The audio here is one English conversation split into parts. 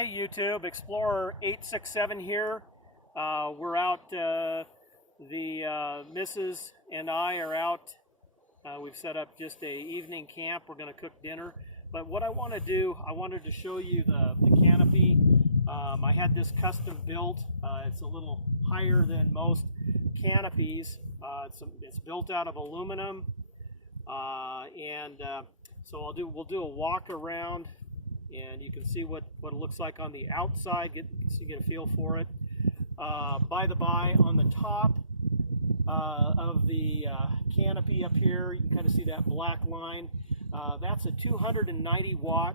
Hey YouTube, Explorer 867 here. We're out, the missus and I are out. We've set up just a evening camp. We're going to cook dinner. But what I want to do, I wanted to show you the canopy. I had this custom built. It's a little higher than most canopies. It's built out of aluminum. So we'll do a walk around, and you can see what it looks like on the outside, get a feel for it. By the by, on the top of the canopy up here, you can kind of see that black line. That's a 290 watt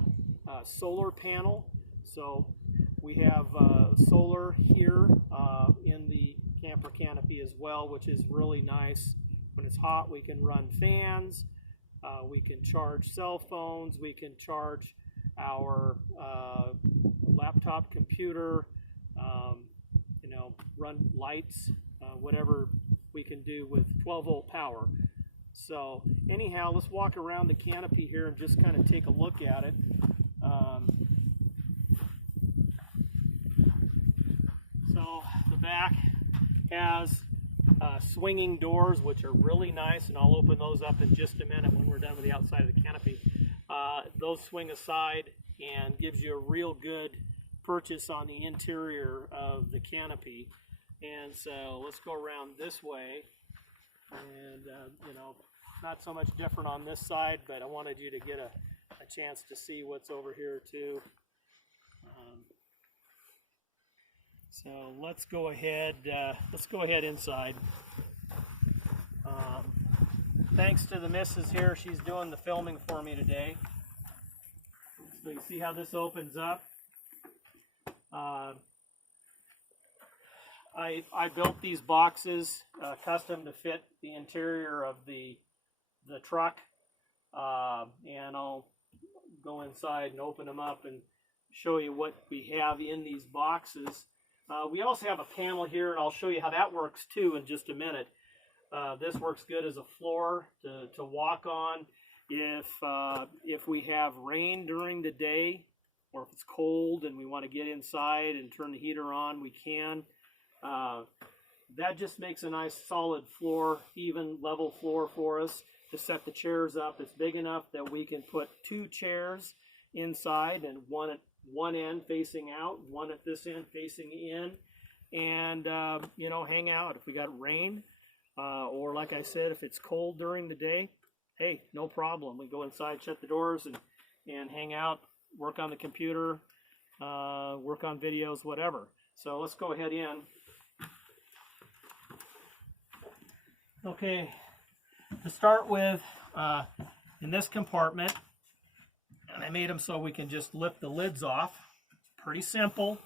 solar panel. So we have solar here in the camper canopy as well, which is really nice. When it's hot, we can run fans, we can charge cell phones, we can charge our laptop computer, run lights, whatever we can do with 12-volt power. So anyhow, let's walk around the canopy here and just kind of take a look at it. So the back has swinging doors, which are really nice, and I'll open those up in just a minute when we're done with the outside of the canopy. Those swing aside and gives you a real good purchase on the interior of the canopy. And so let's go around this way, and not so much different on this side, but I wanted you to get a chance to see what's over here too. So let's go ahead inside. Thanks to the missus here, she's doing the filming for me today. So you see how this opens up. I built these boxes custom to fit the interior of the truck, and I'll go inside and open them up and show you what we have in these boxes. We also have a panel here, and I'll show you how that works too in just a minute. This works good as a floor to walk on. If we have rain during the day, or if it's cold and we want to get inside and turn the heater on, we can. That just makes a nice solid floor, even level floor for us to set the chairs up. It's big enough that we can put 2 chairs inside, and one at one end facing out, one at this end facing in, and hang out if we got rain, or like I said, if it's cold during the day, hey, no problem. We go inside, shut the doors, and hang out, work on the computer, work on videos, whatever. So let's go ahead in. Okay, to start with, in this compartment, and I made them so we can just lift the lids off. Pretty simple.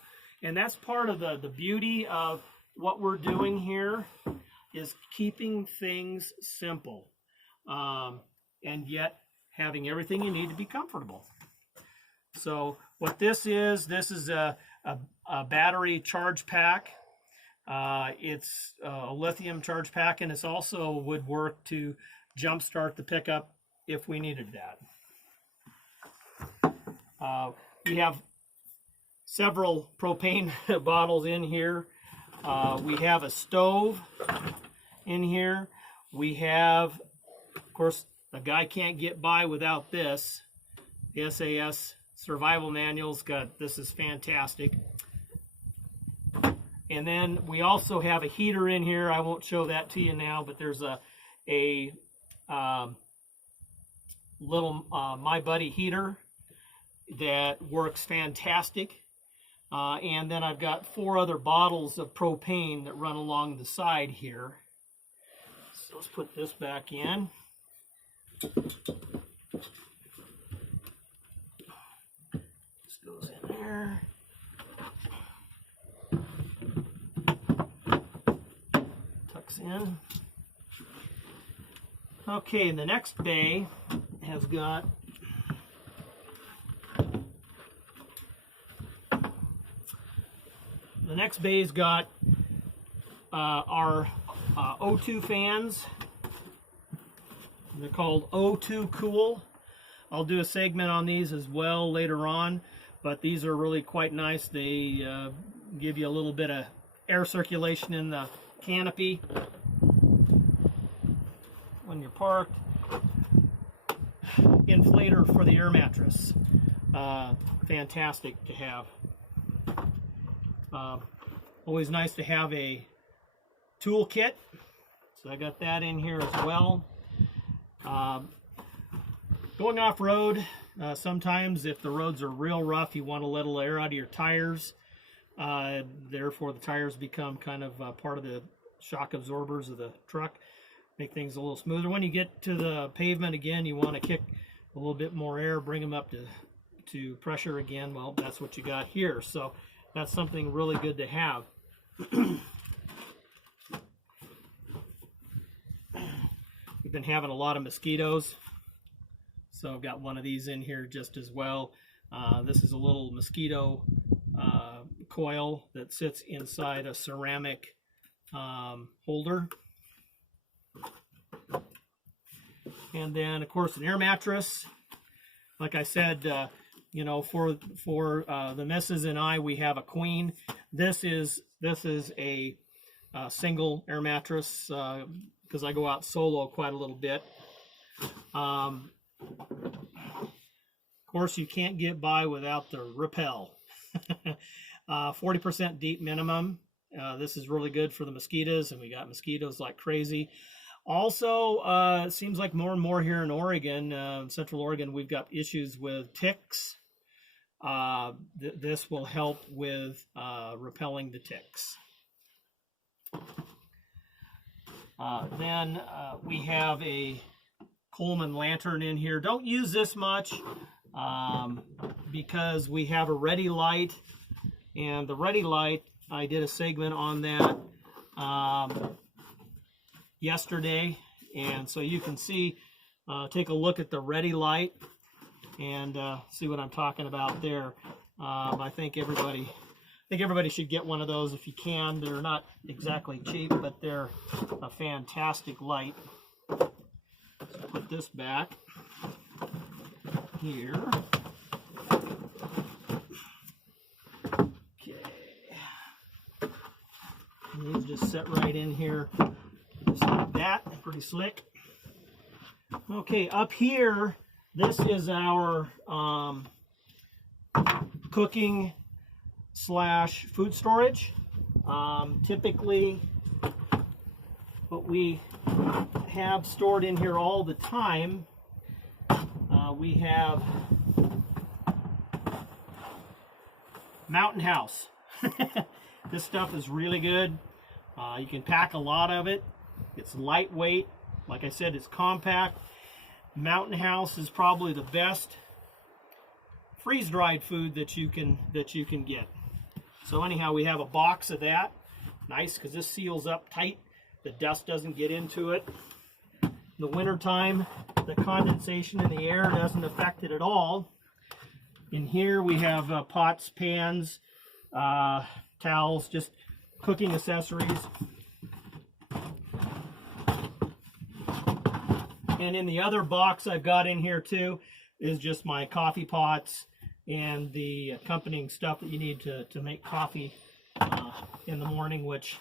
And that's part of the beauty of what we're doing here, is keeping things simple, and yet having everything you need to be comfortable. So what this is a battery charge pack. It's a lithium charge pack, and it's also would work to jumpstart the pickup if we needed that. We have several propane bottles in here. We have a stove in here. We have, of course, a guy can't get by without this. The SAS survival manual's got, this is fantastic. And then we also have a heater in here. I won't show that to you now, but there's a little My Buddy heater that works fantastic. And then I've got 4 other bottles of propane that run along the side here. So let's put this back in. This goes in there. Tucks in. Okay, and the next bay has got our O2 fans. They're called O2 Cool. I'll do a segment on these as well later on. but these are really quite nice. They give you a little bit of air circulation in the canopy when you're parked. Inflator for the air mattress. Fantastic to have. Always nice to have a tool kit. So I got that in here as well. Going off-road, sometimes if the roads are real rough, you want to let a little air out of your tires. Therefore, the tires become kind of part of the shock absorbers of the truck. Make things a little smoother. When you get to the pavement again, you want to kick a little bit more air, bring them up to pressure again. Well, that's what you got here. So that's something really good to have. We've been having a lot of mosquitoes, so I've got one of these in here just as well. This is a little mosquito coil that sits inside a ceramic holder. And then, of course, an air mattress. Like I said, you know, for the missus and I, we have a queen. This is a single air mattress because I go out solo quite a little bit. Of course, you can't get by without the rappel. 40% deep minimum. This is really good for the mosquitoes, and we got mosquitoes like crazy. Also, it seems like more and more here in Oregon, Central Oregon, we've got issues with ticks. This will help with repelling the ticks. Then we have a Coleman lantern in here. Don't use this much because we have a ready light. And the ready light, I did a segment on that yesterday, and so you can see, take a look at the ready light and see what I'm talking about there. I think everybody should get one of those if you can. They're not exactly cheap, but they're a fantastic light. So put this back here. And these just sit right in here, just like that. Pretty slick. Okay, up here, this is our cooking / food storage. Typically, what we have stored in here all the time, we have Mountain House. This stuff is really good. You can pack a lot of it. It's lightweight. Like I said, it's compact. Mountain House is probably the best freeze-dried food that you can get. So anyhow, we have a box of that. Nice, because this seals up tight. The dust doesn't get into it. In the wintertime, the condensation in the air doesn't affect it at all. In here we have pots, pans, towels, just cooking accessories. And in the other box I've got in here too is just my coffee pots and the accompanying stuff that you need to make coffee in the morning, which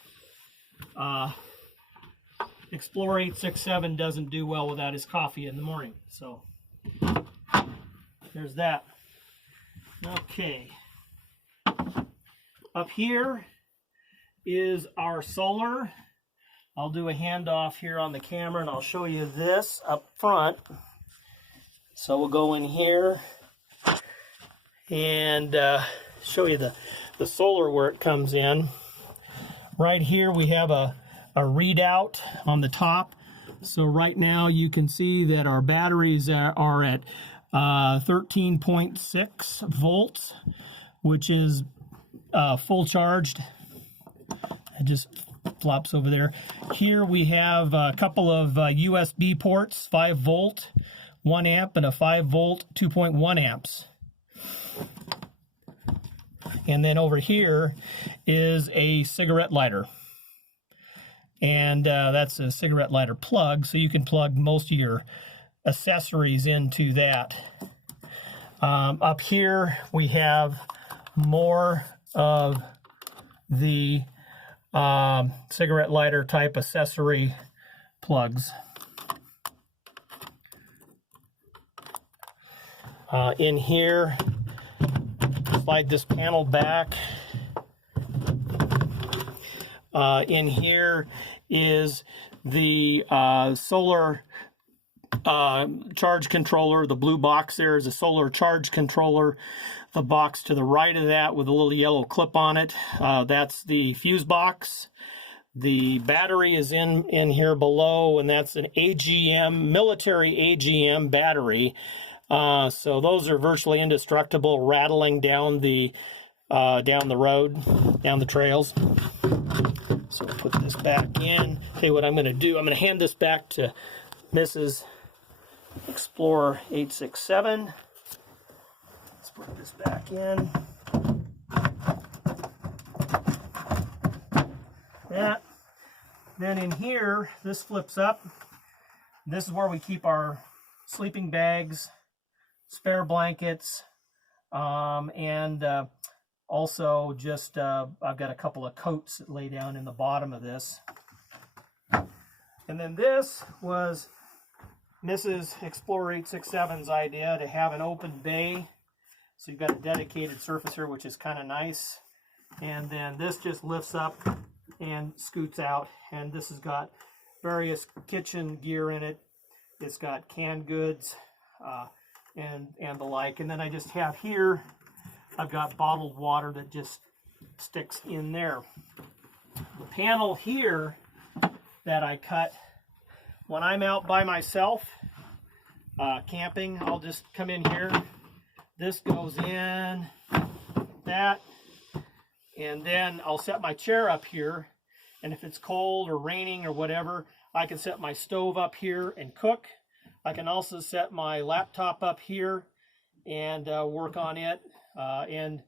Explorer 867 doesn't do well without his coffee in the morning. So there's that. Okay. Up here is our solar. I'll do a handoff here on the camera and I'll show you this up front. So we'll go in here and show you the solar where it comes in. Right here we have a readout on the top. So right now you can see that our batteries are at 13.6 volts, which is full charged. It just flops over there. Here we have a couple of USB ports, 5 volt, 1 amp, and a 5 volt, 2.1 amps. And then over here is a cigarette lighter. And that's a cigarette lighter plug, so you can plug most of your accessories into that. Up here we have more of the cigarette lighter type accessory plugs. In here, slide this panel back. In here is the solar charge controller. The blue box there is a solar charge controller. The box to the right of that with a little yellow clip on it, that's the fuse box. The battery is in here below, and that's an AGM, military AGM battery. So those are virtually indestructible, rattling down the road, down the trails. So put this back in. Okay, what I'm going to do, I'm going to hand this back to Mrs. Explorer 867. Let's put this back in. That. Then in here, this flips up. This is where we keep our sleeping bags, spare blankets, and also just I've got a couple of coats that lay down in the bottom of this. And then this was Mrs. Explorer 867's idea, to have an open bay. So you've got a dedicated surface here, which is kind of nice. And then this just lifts up and scoots out. And this has got various kitchen gear in it. It's got canned goods and the like. And then I just have here, I've got bottled water that just sticks in there. The panel here that I cut, when I'm out by myself camping, I'll just come in here. This goes in, that, and then I'll set my chair up here. And if it's cold or raining or whatever, I can set my stove up here and cook. I can also set my laptop up here and work on it and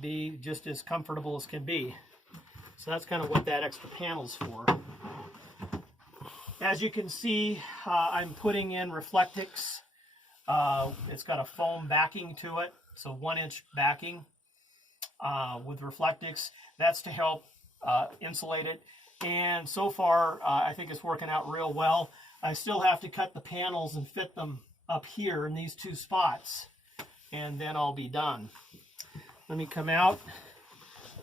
be just as comfortable as can be. So that's kind of what that extra panel's for. As you can see, I'm putting in Reflectix. It's got a foam backing to it, so 1-inch backing with Reflectix. That's to help insulate it. And so far, I think it's working out real well. I still have to cut the panels and fit them up here in these two spots, and then I'll be done. Let me come out.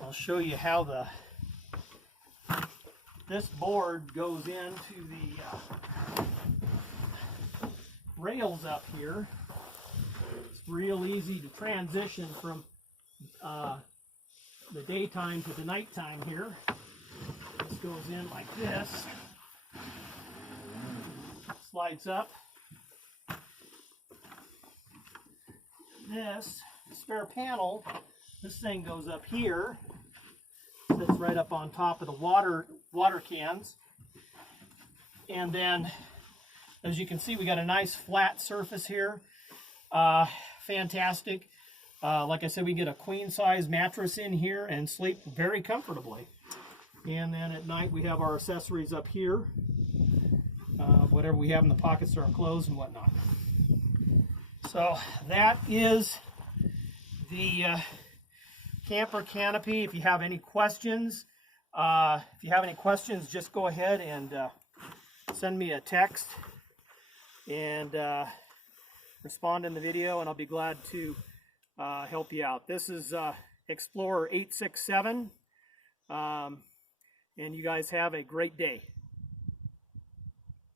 I'll show you how this board goes into the rails up here. It's real easy to transition from the daytime to the nighttime here. This goes in like this. Slides up. This spare panel, this thing goes up here. Sits right up on top of the water cans. And then, as you can see, we got a nice flat surface here. Fantastic. Like I said, we get a queen size mattress in here and sleep very comfortably. And then at night we have our accessories up here. Whatever we have in the pockets are our clothes and whatnot. So that is the camper canopy. If you have any questions, just go ahead and send me a text and respond in the video, and I'll be glad to help you out. This is Explorer 867, and you guys have a great day.